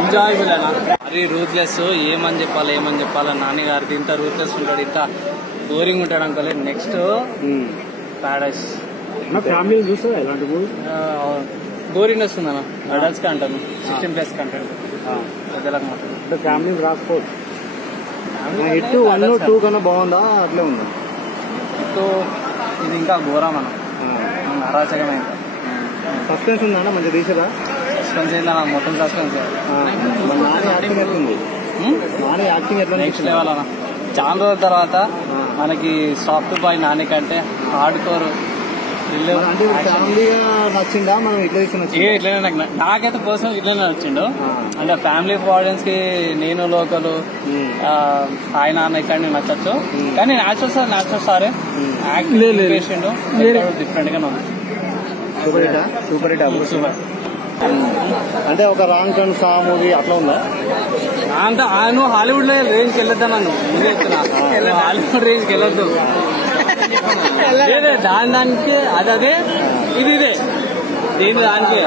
Enjoyable అన్న. మరి ruthless ఏమని చెప్పాలి నాని గారికి. ఇంత రూత్లెస్ ఉంటాడు, ఇంత బోరింగ్ ఉంటాడు అనుకోలేదు. Next Paradise. ఫ్యామిలీ చూస్తారా ఇలాంటి మూవీ? బోరింగ్ వస్తుంది అన్న. అడల్ట్స్ కి అంటాను, 16+ కంటెంట్ పెద్దలకు మాత్రం. అంటే ఫ్యామిలీ రాకపోవచ్చు. హిట్ 1, 2 కన్నా బాగుందా అట్లే ఉందా? ఇది ఇంకా ఘోరం అన్న, అరాచకమే. ఇంకా సస్పెన్స్ ఉందా మంచిగా తీసేదా? సస్పెన్స్ ఏంటన్నా, మొత్తం సస్పెన్స్. నాని యాక్టింగ్ ఎట్లుంది? నాని యాక్టింగ్ ఎట్లా? నెక్స్ట్ లెవెల్ అన్న. చాలా రోజుల తర్వాత మనకి సాఫ్ట్ బాయ్ నాని కంటే హార్డ్ కోర్ అంటే ఫ్యామిలీగా నచ్చిందా మనం ఇట్లా ఇట్లనే నాకైతే పర్సనల్ ఇట్లనే నచ్చిండు. అంటే ఫ్యామిలీ ఆడియన్స్ కి నేను లోకల్ ఆయన ఇక్కడ నచ్చచ్చు. కానీ న్యాచురల్ స్టార్ యాక్టింగ్ చేసిండు, డిఫరెంట్ గా ఉంది. Super hit. అంటే ఒక రాంగ్ టర్న్ సా మూవీ అట్లా ఉందా? అంటే ఆయన హాలీవుడ్ లో రేంజ్కి వెళ్ళొద్దా నన్ను ముందే చెప్తున్నా. హాలీవుడ్ రేంజ్కి వెళ్ళొద్దు. దానికి అదే ఇది ఇదే దేని దానికి